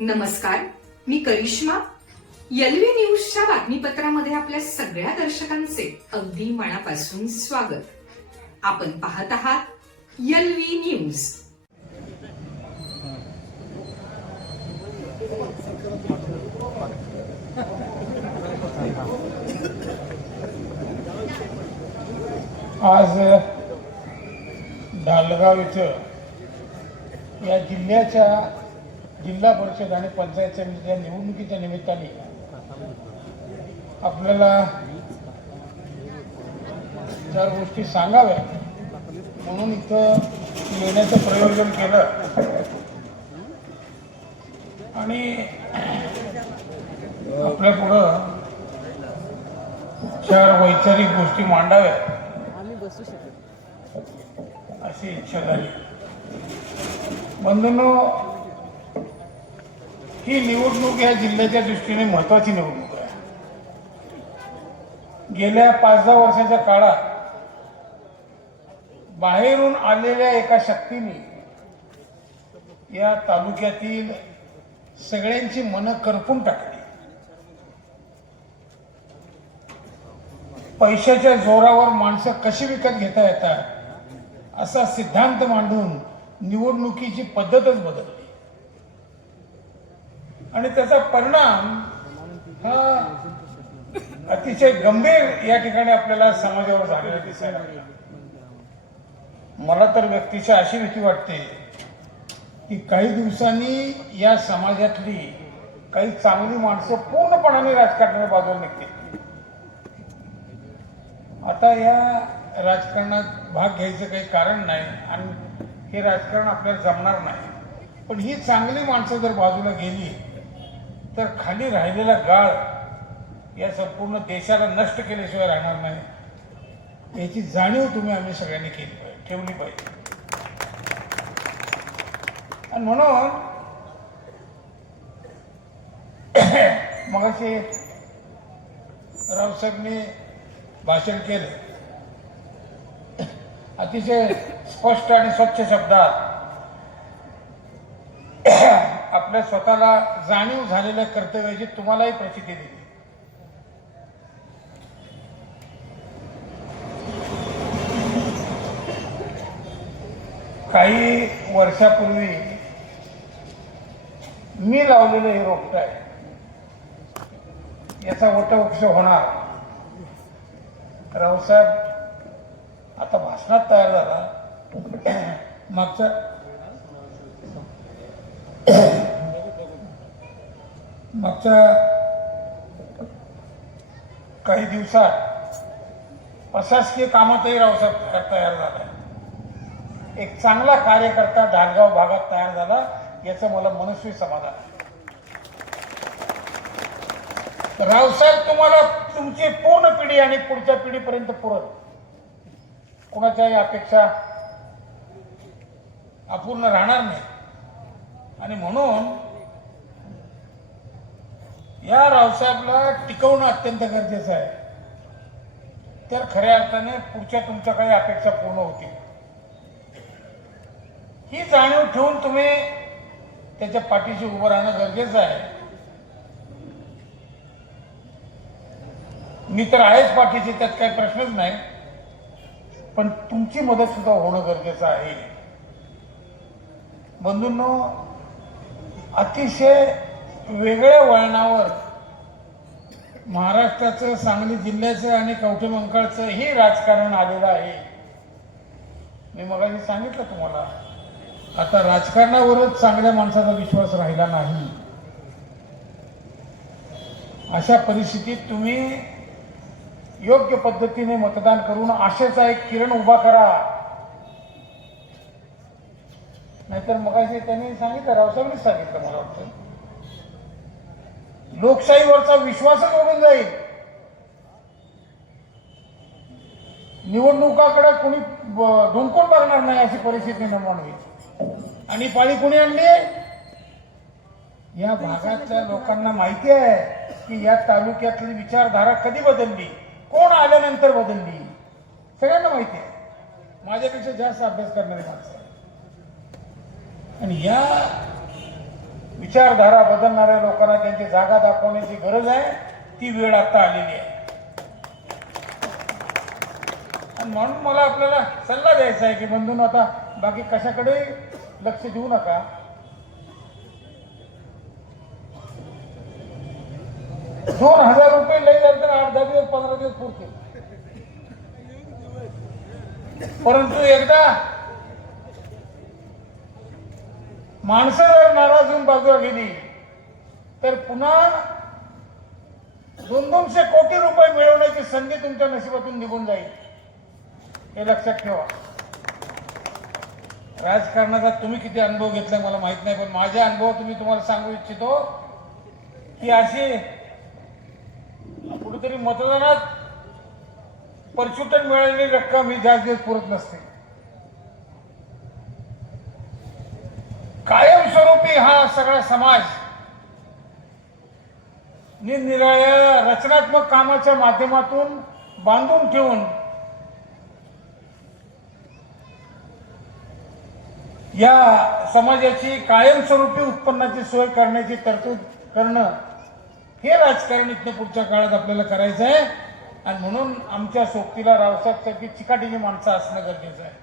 नमस्कार, मी करिश्मा. एलव्ही न्यूजच्या बातमीपत्रामध्ये आपल्या सगळ्या दर्शकांचे अगदी मनापासून स्वागत. आपण पाहत आहात एलव्ही न्यूज. आज ढालगाव इथं या जिल्हा परिषद आणि पंचायत समितीच्या निवडणुकीच्या निमित्ताने आपल्याला 4 गोष्टी सांगाव्या म्हणून इथं येण्याचं प्रयोजन केलं आणि आपल्या पुढं 4 वैचारिक गोष्टी मांडाव्या अशी इच्छा झाली. बंधूंनो, ही निवडणूक या जिल्ह्याच्या दृष्टीने महत्वाची निवडणूक आहे. गेल्या 5-10 वर्षाच्या काळात बाहेरून आलेल्या एका शक्तीने या तालुक्यातील सगळ्यांची मनं करपून टाकली. पैशाच्या जोरावर माणसं कशी विकत घेता येतात असा सिद्धांत मांडून निवडणुकीची पद्धतच बदलली आणि त्याचा परिणाम हा अतिशय गंभीर या ठिकाणी आपल्याला समाजावर झालेला दिसायला लागला. मला तर व्यक्तिशः अशी भीती वाटते की काही दिवसांनी या समाजातली काही चांगली माणसं पूर्णपणाने राजकारणाच्या बाजूला निघतील. आता या राजकारणात भाग घ्यायचं काही कारण नाही आणि हे राजकारण आपल्याला जमणार नाही. पण ही चांगली माणसं जर बाजूला गेली तर खाली राहिलेला गाळ या संपूर्ण देशाला नष्ट केल्याशिवाय राहणार नाही. याची जाणीव आम्ही सगळ्यांनी ठेवली पाहिजे. आणि म्हणून मगाशी रावसाहेबांनी भाषण केलं. अतिशय स्पष्ट आणि स्वच्छ शब्दात आपल्या स्वतःला जाणीव झालेल्या कर्तव्याची तुम्हालाही प्रचिती दिली. काही वर्षापूर्वी मी लावलेलं हे रोपट आहे, याचा वटवृक्ष होणार. रावसाहेब आता भाषणात तयार झाला. मागच्या काही दिवसात प्रशासकीय कामातही रावसाहेब तयार झाला. एक चांगला कार्यकर्ता ढालगाव भागात तयार झाला, याचं मला मनस्वी समाधान आहे. रावसाहेब तुम्हाला तुमची पूर्ण पिढी आणि पुढच्या पिढीपर्यंत पुरत. कुणाच्याही अपेक्षा अपूर्ण राहणार नाही आणि म्हणून या रावसाहेबला टिकवणं अत्यंत गरजेचं आहे. तर खऱ्या अर्थाने पुढच्या तुमच्या काही अपेक्षा पूर्ण होतील ही जाणीव ठेवून तुम्ही त्याच्या पाठीशी उभं राहणं गरजेचं आहे. मी तर आहेच पाठीशी, त्यात काही प्रश्नच नाही. पण तुमची मदत सुद्धा होणं गरजेचं आहे. बंधूंनो, अतिशय वेगळ्या वळणावर महाराष्ट्राचं, सांगली जिल्ह्याचं आणि कवठेमंकाळचं हे राजकारण आलेलं आहे. मी मगाशी सांगितलं तुम्हाला, आता राजकारणावरच चांगल्या माणसाचा विश्वास राहिला नाही. अशा परिस्थितीत तुम्ही योग्य पद्धतीने मतदान करून आशेचा एक किरण उभा करा. नाहीतर मगाशी त्यांनी सांगितलं, रावसाहेबांनी सांगितलं, मला वाटतं लोकशाहीवरचा विश्वासच उडून जाईल. निवडणुकाकडे कोणी ढुंकून बघणार नाही अशी परिस्थिती निर्माण होईल. आणि पाळी कोणी आणली? या भागातल्या लोकांना माहिती आहे की या तालुक्यातली विचारधारा कधी बदलली, कोण आल्यानंतर बदलली, सगळ्यांना माहिती आहे. माझ्यापेक्षा जास्त अभ्यास करणारी माणसं. आणि या विचारधारा बदलणाऱ्या लोकांना त्यांची जागा दाखवण्याची गरज आहे. ती वेळ आता आलेली आहे. आणि म्हणून मला आपल्याला सल्ला द्यायचा आहे की बंधूंनो, आता बाकी कशाकडे लक्ष देऊ नका. ₹2,000 लई झालं तर 8-10 दिवस 15 दिवस पुरते. परंतु एकदा माणसं जर नाराज होऊन बाजूला गेली तर पुन्हा 200 कोटी रुपये मिळवण्याची संधी तुमच्या नशिबातून निघून जाईल. हे लक्षात ठेवा. राजकारणाचा तुम्ही किती अनुभव घेतला मला माहित नाही, पण माझ्या अनुभव मी तुम्हाला सांगू इच्छितो की अशी कुठेतरी मतदानात परचुटन मिळालेली रक्कम ही जास्त दिवस पुरत नसते. कायमस्वरूपी हा सगळा समाज निरनिराळ्या रचनात्मक कामाच्या माध्यमातून बांधून ठेवून या समाजाची कायमस्वरूपी उत्पन्नाची सोय करण्याची तरतूद करणं हे राजकारण इथनं पुढच्या काळात आपल्याला करायचं आहे. आणि म्हणून आमच्या सोबतीला रावसाहेबसारखी चिकाटीची माणसं असणं गरजेचं आहे.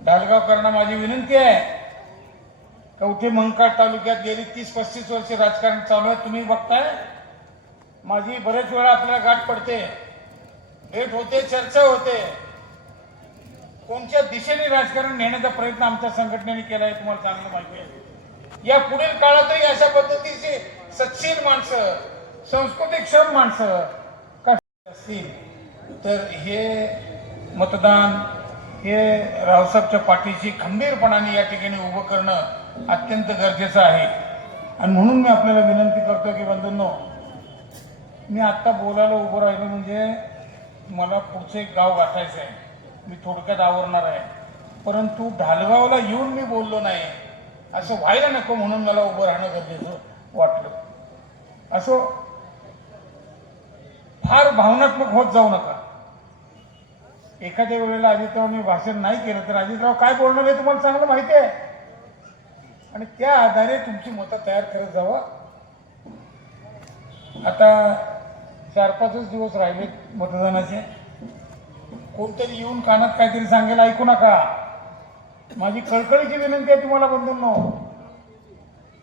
डालगावकरांना माझी विनंती आहे, कवठे मंकाळ तालुक्यात गेली 30-35 वर्ष राजकारण चालू आहे. तुम्ही बघताय, माझी बरेच वेळा आपल्याला गाठ पडते, भेट होते, चर्चा होते. कोणत्या दिशेने राजकारण नेण्याचा प्रयत्न आमच्या संघटनेने केला आहे तुम्हाला चांगलं माहिती आहे. या पुढील काळातही अशा पद्धतीची सत्शील माणसं, संस्कृतीक्षम माणसं असतील तर हे मतदान हे रावसाहेबच्या पाठीशी खंबीरपणाने या ठिकाणी उभं करणं अत्यंत गरजेचं आहे. आणि म्हणून मी आपल्याला विनंती करतो की बंधूंनो, मी आत्ता बोलायला उभं राहिलो म्हणजे मला पुढचं एक गाव गाठायचं आहे. मी थोडक्यात आवरणार आहे, परंतु ढालगावला येऊन मी बोललो नाही असं व्हायला नको म्हणून मला उभं राहणं गरजेचं वाटलं. असो, फार भावनात्मक होत जाऊ नका. एखाद्या वेळेला अजितराव मी भाषण नाही केलं तर अजितराव काय बोलणार हे तुम्हाला चांगलं माहिती आहे. आणि त्या आधारे तुमची मतं तयार करत जावा. आता 4-5 दिवस राहिले मतदानाचे. कोणतरी येऊन कानात काहीतरी सांगेल ऐकू नका. माझी कळकळीची विनंती आहे तुम्हाला बंधूंनो.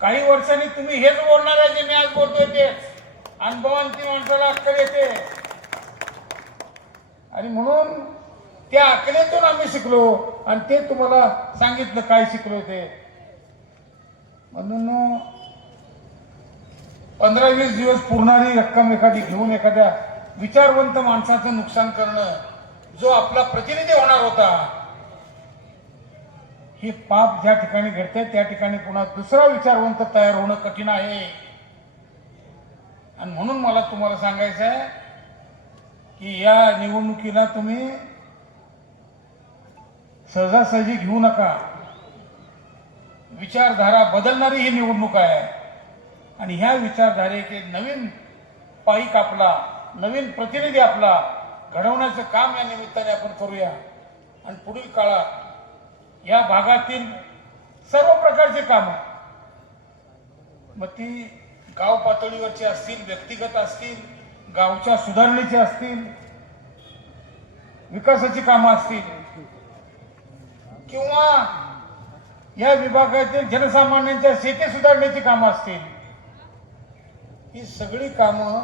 काही वर्षांनी तुम्ही हेच बोलणार आहे जे मी आज बोलतोय तेच. अनुभवांची माणसाला अक्कल येते आणि म्हणून त्या अकलेतून आम्ही शिकलो आणि ते तुम्हाला सांगितलं काय शिकलो ते. म्हणून 15-20 दिवस पुरणारी रक्कम एखादी घेऊन एखाद्या विचारवंत माणसाचं नुकसान करणं, जो आपला प्रतिनिधी होणार होता, हे पाप ज्या ठिकाणी घडते त्या ठिकाणी पुन्हा दुसरा विचारवंत तयार होणं कठीण आहे. आणि म्हणून मला तुम्हाला सांगायचं आहे की या निवडणुकीला तुम्ही सहजासहजी घेऊ नका. विचारधारा बदलणारी ही निवडणूक आहे आणि ह्या विचारधारेचे नवीन पाईक आपला, नवीन प्रतिनिधी आपला घडवण्याचं काम या निमित्ताने आपण करूया. आणि पुढील काळात या भागातील सर्व प्रकारचे कामं, मग ती गाव पातळीवरची असतील, व्यक्तिगत असतील, गावच्या सुधारणेची असतील, विकासाची कामं असतील किंवा या विभागातील जनसामान्यांच्या शेती सुधारण्याची कामं असतील, ही सगळी कामं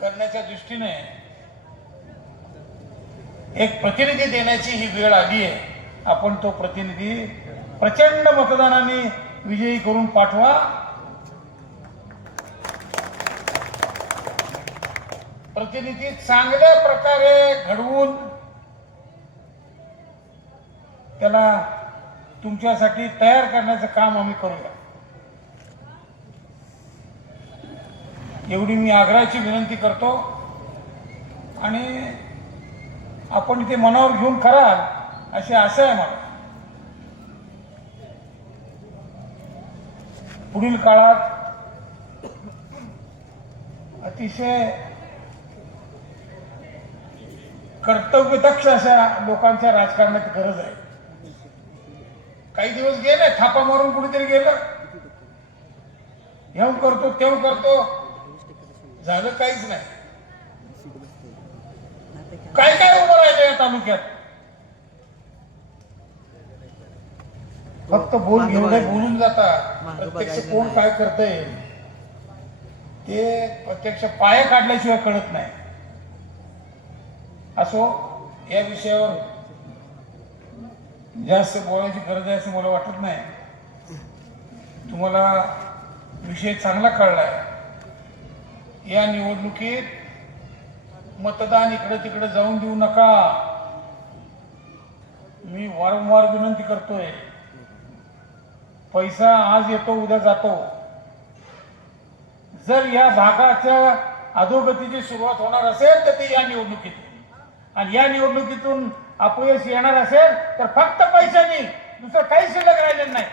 करण्याच्या दृष्टीने एक प्रतिनिधी देण्याची ही वेळ आली आहे. आपण तो प्रतिनिधी प्रचंड मतदानाने विजयी करून पाठवा. प्रतिनिधी चांगल्या प्रकारे घडवून त्याला तुमच्यासाठी तयार करण्याचं काम आम्ही करूया. एवढी मी आग्रहाची विनंती करतो आणि आपण ते मनावर घेऊन कराल अशी आशा आहे मला. पुढील काळात अतिशय कर्तव्यदक्ष अशा लोकांच्या राजकारणाची गरज आहे. काही दिवस गेले, थापा मारून कुठेतरी गेलं, ह्याव करतो तेव करतो, झालं काहीच नाही. काय काय उभं राहिलं या तालुक्यात? फक्त बोलून जातात. प्रत्यक्ष कोण काय करतंय ते प्रत्यक्ष पाया काढल्याशिवाय कळत नाही. असो, या विषयावर जास्त बोलायची गरज आहे असं मला वाटत नाही. तुम्हाला विषय चांगला कळलाय. या निवडणुकीत मतदान इकडे तिकडे जाऊन देऊ नका. मी वारंवार विनंती करतोय. पैसा आज येतो उद्या जातो. जर या भागाच्या अधोगतीची सुरुवात होणार असेल तर ती या निवडणुकीत, आणि या निवडणुकीतून अपयश येणार असेल तर फक्त पैशानी, दुसरं काही शिल्लक राहिलेलं नाही.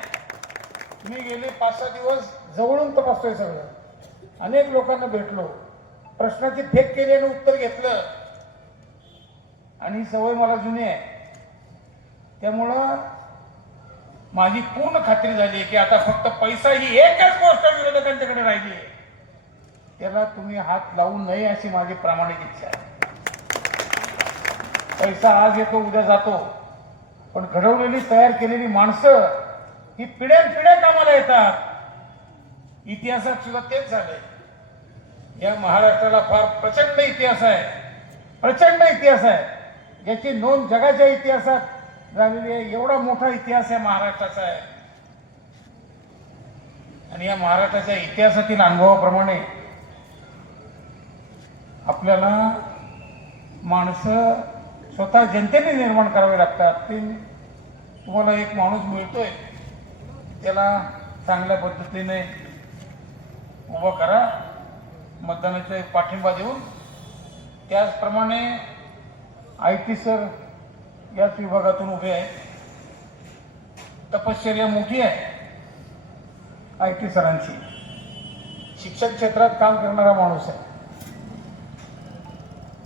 मी गेले 5-6 दिवस जवळून तपासतोय सगळं. अनेक लोकांना भेटलो, प्रश्नाची फेक केली आणि उत्तर घेतलं. आणि ही सवय मला जुनी आहे. त्यामुळं माझी पूर्ण खात्री झाली की आता फक्त पैसा ही एकच गोष्ट विरोधकांच्याकडे राहिली आहे. त्याला तुम्ही हात लावू नये अशी माझी प्रामाणिक इच्छा आहे. पैसा आज येतो उद्या जातो, पण घडवलेली तयार केलेली माणसं ही पिढ्यानपिढ्या कामाला येतात. इतिहासात सुद्धा तेच झालंय. या महाराष्ट्राला फार प्रचंड इतिहास आहे, प्रचंड इतिहास आहे, याची नोंद जगाच्या इतिहासात झालेली आहे. एवढा मोठा इतिहास या महाराष्ट्राचा आहे. आणि या महाराष्ट्राच्या इतिहासातील अनुभवाप्रमाणे आपल्याला माणसं स्वतः जनतेने निर्माण करावे लागतात. ते तुम्हाला एक माणूस मिळतोय, त्याला चांगल्या पद्धतीने उभं करा, मतदानाचा पाठिंबा देऊन. त्याचप्रमाणे IT सर याच विभागातून उभे आहेत. तपश्चर्या मोठी आहे IT सरांची. शिक्षण क्षेत्रात काम करणारा माणूस आहे.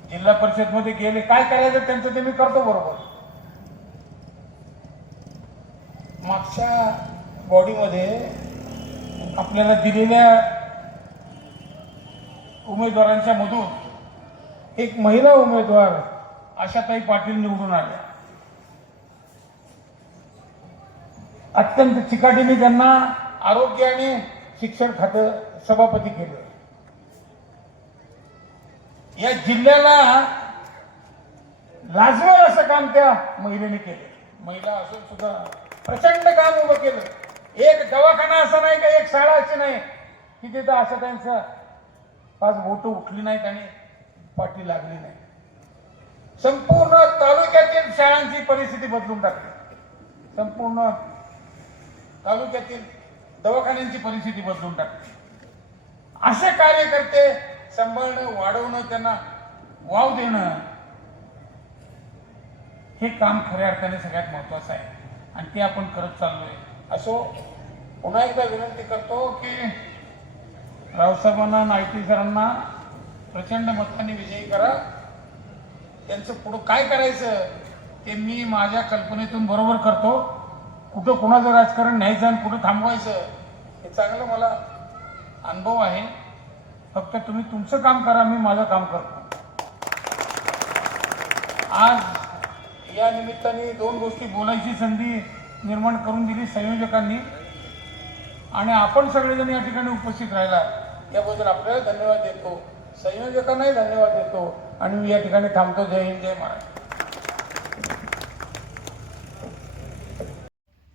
जिल्हा परिषद मध्ये गेले, काय करायचं त्यांचं ते मी करतो बरोबर. मागच्या बॉडीमध्ये आपल्याला दिलेल्या उमेदवारांच्या मधून एक महिला उमेदवार आशाताई पाटील निवडून आल्या. अत्यंत चिकाटीने त्यांना आरोग्य आणि शिक्षण खातं सभापती केलं. या जिल्ह्याला लाजवेल असं काम त्या महिलेने केलं. महिला असून सुद्धा प्रचंड काम उभं केलं. एक दवाखाना असा नाही का, एक शाळा अशी नाही की तिथं असं त्यांचं 5 बोटं उठली नाहीत आणि पाठी लागली नाही. संपूर्ण तालुक्यातील शाळांची परिस्थिती बदलून टाकली. संपूर्ण तालुक्यातील दवाखान्यांची परिस्थिती बदलून टाकली. असे कार्यकर्ते सांभाळणं, वाढवणं, त्यांना वाव देणं, हे काम खऱ्या अर्थाने सगळ्यात महत्वाचं आहे. आणि ते आपण करत चाललोय. असो, पुन्हा एकदा विनंती करतो की रावसाहेबांना, IT सरांना प्रचंड मतांनी विजयी करा. त्यांचं पुढं काय करायचं ते मी माझ्या कल्पनेतून बरोबर करतो. कुठं कुणाचं राजकारण न्यायचं आणि कुठं थांबवायचं हे चांगलं मला अनुभव आहे. फक्त तुम्ही तुमचं काम करा, मी माझं काम करतो. आज या निमित्ताने 2 गोष्टी बोलायची संधी निर्माण करून दिली संयोजकांनी, आणि आपण सगळेजण या ठिकाणी उपस्थित राहिला याबद्दल आपल्याला धन्यवाद देतो. संयोजकांनाही धन्यवाद देतो. आणि मी या ठिकाणी थांबतो. जय हिंद, जय महाराष्ट्र.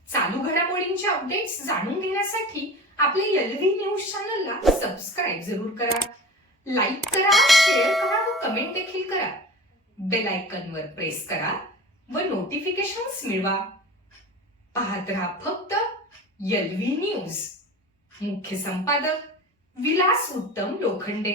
चालू घडामोडींचे अपडेट्स जाणून घेण्यासाठी आपल्या LV न्यूज चॅनलला सबस्क्राईब जरूर करा, लाईक करा, शेअर करा व कमेंट देखील करा. बेल आयकॉनवर प्रेस करा व नोटिफिकेशन्स मिळवा. पाहत रहा फक्त LV न्यूज. मुख्य संपादक विलास उत्तम लोखंडे.